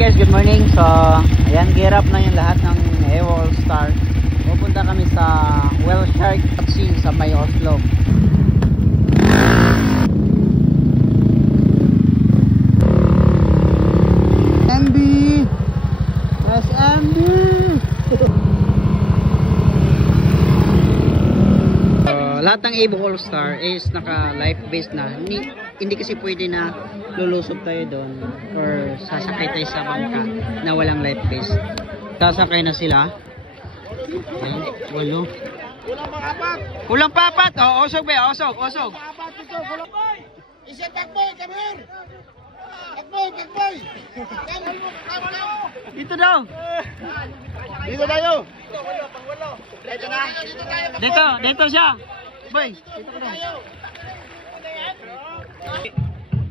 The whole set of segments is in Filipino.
Guys, good morning. So, ayan, gear up na yung lahat ng Evo All Star. Pupunta kami sa Whale Shark Taxi sa May Oslo. MB! SMB! Lahat ng Evo All Star is naka life based na. Hindi kasi pwede na lulusob tayo doon or sasakay tayo sa bangka na walang life vest. Sasakay na sila. Ayun, walo. Kulang pa apat. Oh, osog ba? Osog. Isa takboy, come here. Takboy. Dito daw. Dito tayo. Dito siya. Boy, dito ka daw.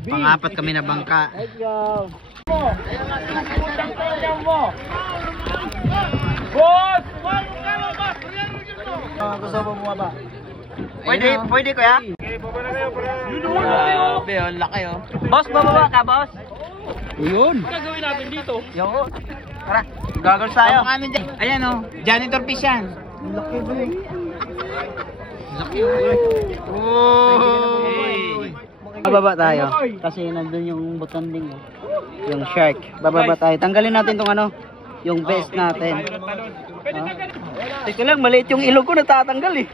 Pangapat kami na bangka. Let's go. Boss! Gusto mo bumaba? Pwede kuya? Grabe, ang laki oh. Boss, bababa ka, boss. Yun. Ano gagawin natin dito? Yun. Tara, gagawin tayo. Ayan oh, janitor fish yan. Laki ba eh. Laki oh. Bababa tayo kasi nandun yung butanding oh. Yung shark. Bababa tayo. Tanggalin natin tong ano, yung vest natin. Teka lang, maliit yung ilog ko, natatanggal eh.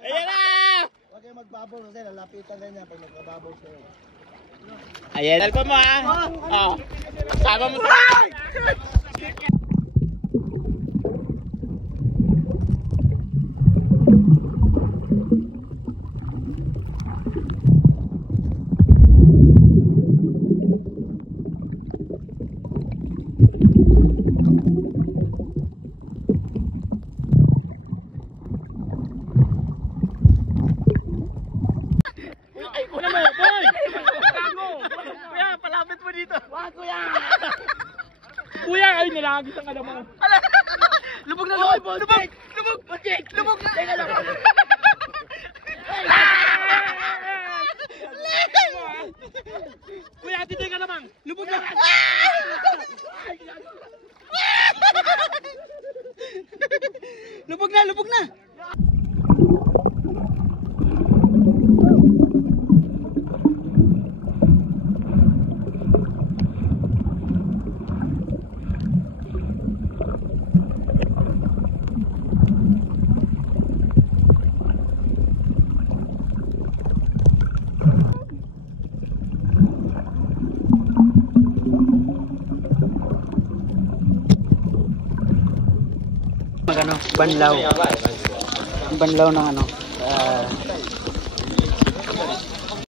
Ayan na! Huwag kayo magbabol kasi lalapitan na niya pag nagkababol kayo. Ayan. Talpa mo ha? Oo. Sama mo sa... Kuya, ay nilagis ang alam mo. Lubog na. Teka lang. Kuya, titay ka naman. Lubog na. Lubog na. Banlaw ng ano